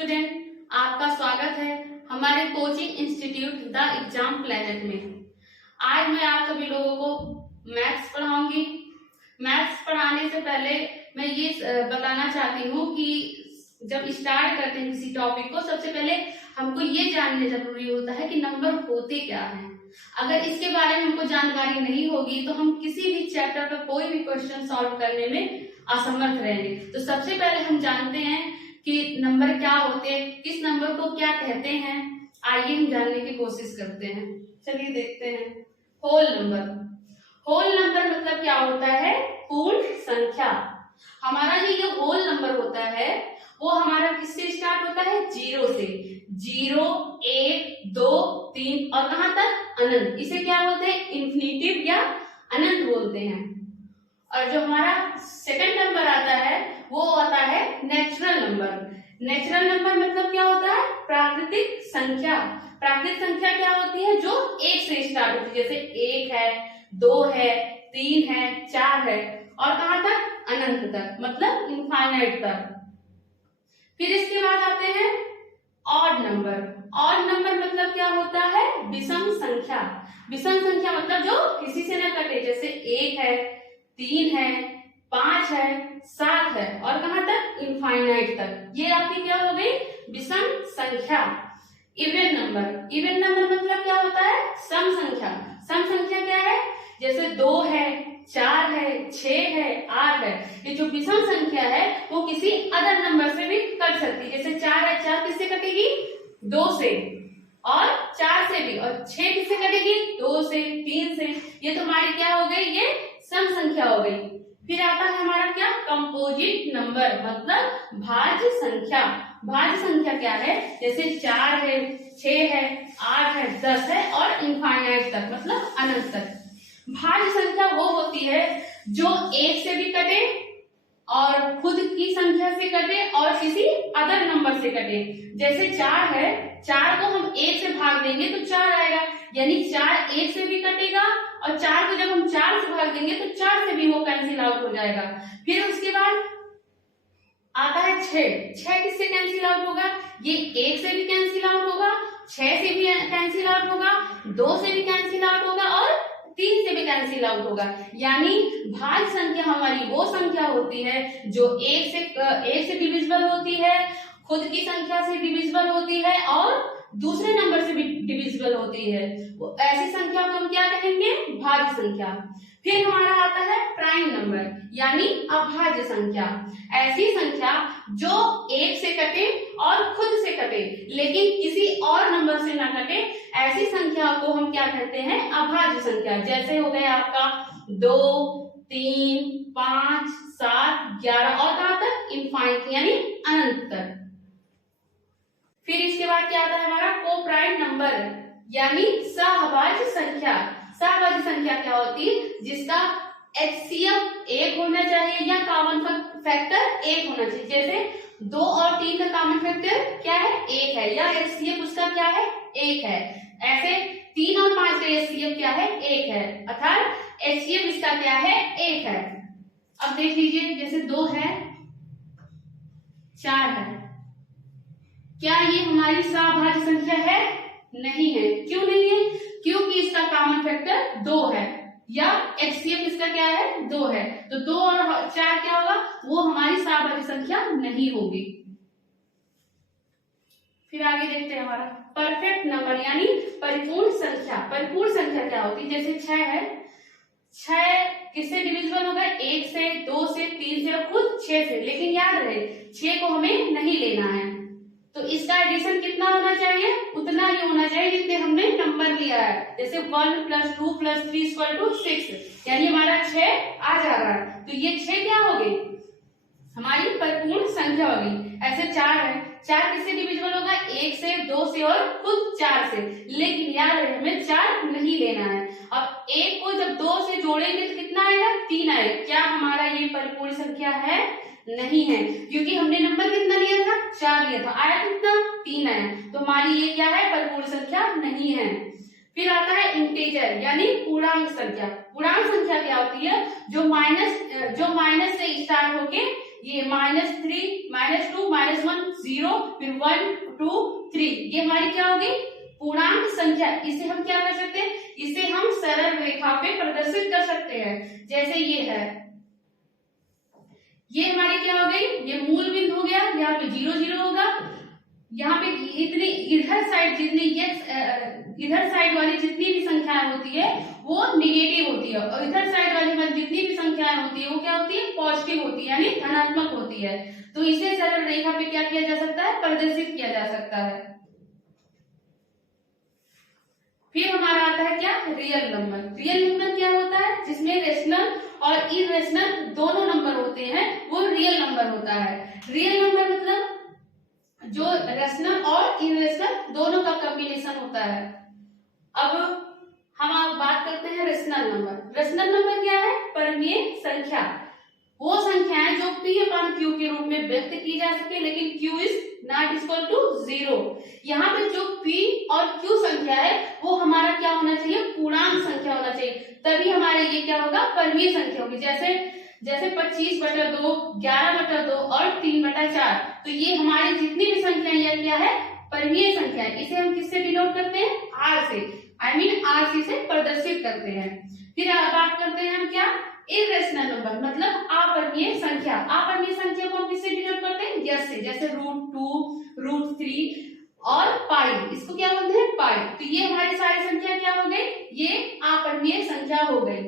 Student, आपका स्वागत है हमारे coaching institute the exam planet में। आज मैं आप सभी लोगों को मैथ्स पढ़ाऊंगी। मैथ्स पढ़ाने से पहले मैं ये बताना चाहती हूँ कि जब स्टार्ट करते हैं किसी टॉपिक को, सबसे पहले हमको ये जानने जरूरी होता है कि नंबर होते क्या हैं। अगर इसके बारे में हमको जानकारी नहीं होगी तो हम किसी भी चैप्टर पर कोई भी क्वेश्चन सॉल्व करने में असमर्थ रहेंगे। तो सबसे पहले हम जानते हैं कि नंबर क्या होते हैं, किस नंबर को क्या कहते हैं। आइए हम जानने की कोशिश करते हैं। चलिए देखते हैं। Whole number. होल नंबर मतलब क्या होता है? पूर्ण संख्या। हमारा ये होल नंबर होता है वो हमारा किससे स्टार्ट होता है? जीरो से। 0, 1, 2, 3 और कहां तक? अनंत। इसे क्या बोलते हैं? इन्फिनिटिव या अनंत बोलते हैं। और जो हमारा सेकंड नंबर आता है वो आता है नेचुरल नंबर। नेचुरल नंबर मतलब क्या होता है? प्राकृतिक संख्या। प्राकृतिक संख्या क्या होती है? जो 1 से स्टार्ट होती है, जैसे 1 है, 2 है, 3 है, 4 है और कहां तक? अनंत तक, मतलब इनफाइनाइट तक। फिर इसके बाद आते हैं ऑड नंबर। ऑड नंबर मतलब क्या होता है? विषम संख्या। विषम संख्या मतलब जो किसी से न कटे, जैसे 1 है, 3 है, 5 है, 7 है और कहां तक? इनफाइनाइट तक। ये आपकी क्या हो गई? विषम संख्या। Even number. इवन नंबर मतलब क्या होता है? सम संख्या। सम संख्या क्या है? जैसे 2 है, 4 है, 6 है, 8 है। ये जो विषम संख्या है वो किसी अदर नंबर से भी कट सकती है। जैसे 4 है, 4 किससे कटेगी? 2 से। और 4 से भी। और 6 किससे कटेगी? 2 से, 3 से। ये तो हमारी क्या हो गई? ये सम संख्या हो गई। फिर आता है हमारा क्या? कंपोजिट नंबर मतलब भाज्य संख्या। भाज्य संख्या क्या है? जैसे 4 है, 6 है, 8 है, 10 है और इनफाइनाइट तक, मतलब अनंत तक। भाज्य संख्या वो होती है जो 1 से भी कटे और खुद की संख्या से कटे और किसी अदर नंबर से कटे। जैसे 4 है, 4 को हम 1 से भाग देंगे तो 4 आएगा, यानी 4 1 से भी कटेगा और 4 को जब हम 4 से भाग देंगे तो 4 से भी वो कैंसिल आउट हो जाएगा। फिर उसके बाद आता है 6। 6 किससे कैंसिल आउट होगा? ये 1 से भी कैंसिल आउट होगा, 6 से भी कैंसिल आउट होगा, 2 से भी कैंसिल आउट होगा और 3 से भी कैंसिल आउट होगा। यानी भाज्य संख्या हमारी वो संख्या होती है जो 1 से डिविजिबल होती है, खुद की संख्या से डिविजिबल होती है और दूसरे नंबर से भी डिविजिबल होती है। वो ऐसी संख्या को हम क्या कहेंगे? भाज्य संख्या। फिर हमारा आता है प्राइम नंबर यानी अभाज्य संख्या। ऐसी संख्या जो 1 से कटे और खुद से कटे लेकिन किसी और नंबर से ना कटे, ऐसी संख्या को हम क्या कहते हैं? अभाज्य संख्या। जैसे हो गए आपका 2, 3, 5, 7, 11 और कहां तक? इनफाइनाइट यानी अनंत तक। फिर इसके बाद क्या आता है हमारा? कोप्राइम नंबर यानी सहभाज्य संख्या। सहभाज्य संख्या क्या होती है? जिसका एचसीएफ 1 होना चाहिए या कॉमन फैक्टर 1 होना चाहिए। जैसे 2 और 3 का कॉमन फैक्टर क्या है? 1 है, या एचसीएफ उसका क्या है? 1 है। ऐसे 3 और 5 का एचसीएफ क्या है? 1 है, अर्थात एचसीएफ इसका क्या है? 1 है। अब देख लीजिए, जैसे 2 है, 4 है, क्या ये हमारी सहभाज्य संख्या है? नहीं है। क्यों नहीं है? क्योंकि इसका कॉमन फैक्टर 2 है या एचसीएफ इसका क्या है? 2 है। तो 2 और 4 क्या होगा? वो हमारी सहभाज्य संख्या नहीं होगी। फिर आगे देखते हैं हमारा परफेक्ट नंबर यानी परिपूर्ण संख्या। परिपूर्ण संख्या क्या होती है? जैसे 6 है, 6 किससे डिविजिबल होगा? 1 से, 2 से, 3 से और खुद 6 से। लेकिन याद रहे 6 को हमें नहीं लेना है, तो इसका एडिशन कितना होना चाहिए? उतना ही होना चाहिए जितने हमने नंबर लिया है। जैसे 1 + 2 + 3 = 6, यानी हमारा 6 आ जा रहा है। तो ये 6 क्या हो गई? हमारी परिपूर्ण संख्या हो गई। ऐसे 4 है, 4 किससे डिविजिबल होगा? 1 से, 2 से और खुद 4 से। लेकिन याद रहे हमें 4 नहीं लेना है। अब 1 को जब 2 से जोड़ेंगे तो कितना आएगा? 3 आएगा। क्या हमारा ये परिपूर्ण संख्या है? नहीं है, क्योंकि हमने नंबर कितना लिया था? 4 लिया था। आया कितना? 3 आया। तो हमारी ये क्या है? परिपूर्ण संख्या नहीं है। फिर आता है इंटीजर यानी पूर्णांक संख्या। पूर्णांक संख्या क्या होती है? जो माइनस से स्टार्ट होके ये -3, -2, -1, 0, फिर 1 2 3, ये हमारी क्या होगी पूर्णांक संख्या। इसे हम क्या कर सकते हैं, इसे हम सरल रेखा पे प्रदर्शित कर सकते हैं। जैसे ये है, ये हमारी क्या हो गई, ये मूल बिंदु हो गया, यहाँ पे 0 0 होगा, यहाँ पे इतनी इधर साइड जितनी इधर साइड वाली जितनी भी संख्याएं होती है वो निगेटिव होती है, और इधर साइड वाली जितनी भी संख्याएं होती है वो क्या होती है पॉजिटिव होती है, यानी धनात्मक होती है। तो इसे सरल रेखा पे क्या किया जा सकता है, प्रदर्शित किया जा सकता है। फिर हमारा आता है क्या, रियल नंबर। रियल नंबर क्या होता है, जिसमें रेशनल और इरेशनल दोनों नंबर होते हैं, वो रियल नंबर होता है। रियल नंबर मतलब जो रेशनल और इरेशनल दोनों का कॉम्बिनेशन होता है। अब हम बात करते हैं रेशनल नंबर। रेशनल नंबर क्या है, परिमेय संख्या, वो संख्याएं जो p अपॉन q के रूप में व्यक्त की जा सके, लेकिन q is not equal to 0। यहाँ पे जो p और q संख्या है वो हमारा क्या होना चाहिए, पूर्णांक संख्या होना चाहिए, तभी हमारे ये क्या होगा, परिमेय संख्या होगी। जैसे 25/2, 11/2 और 3/4, तो ये हमारी जितनी भी संख्या यह क्या है, परिमेय संख्या है। इसे हम किससे डिनोट करते हैं, r से, RC से प्रदर्शित करते हैं। फिर बात करते हैं हम क्या, इरेशनल नंबर मतलब अपरिमेय संख्या। अपरिमेय संख्या को हम किससे डिनोट करते हैं, यस से, जैसे √2, √3 और पाई, इसको क्या बोलते हैं, पाई। तो ये हमारी सारी संख्या क्या हो गई, ये अपरिमेय संख्या हो गई।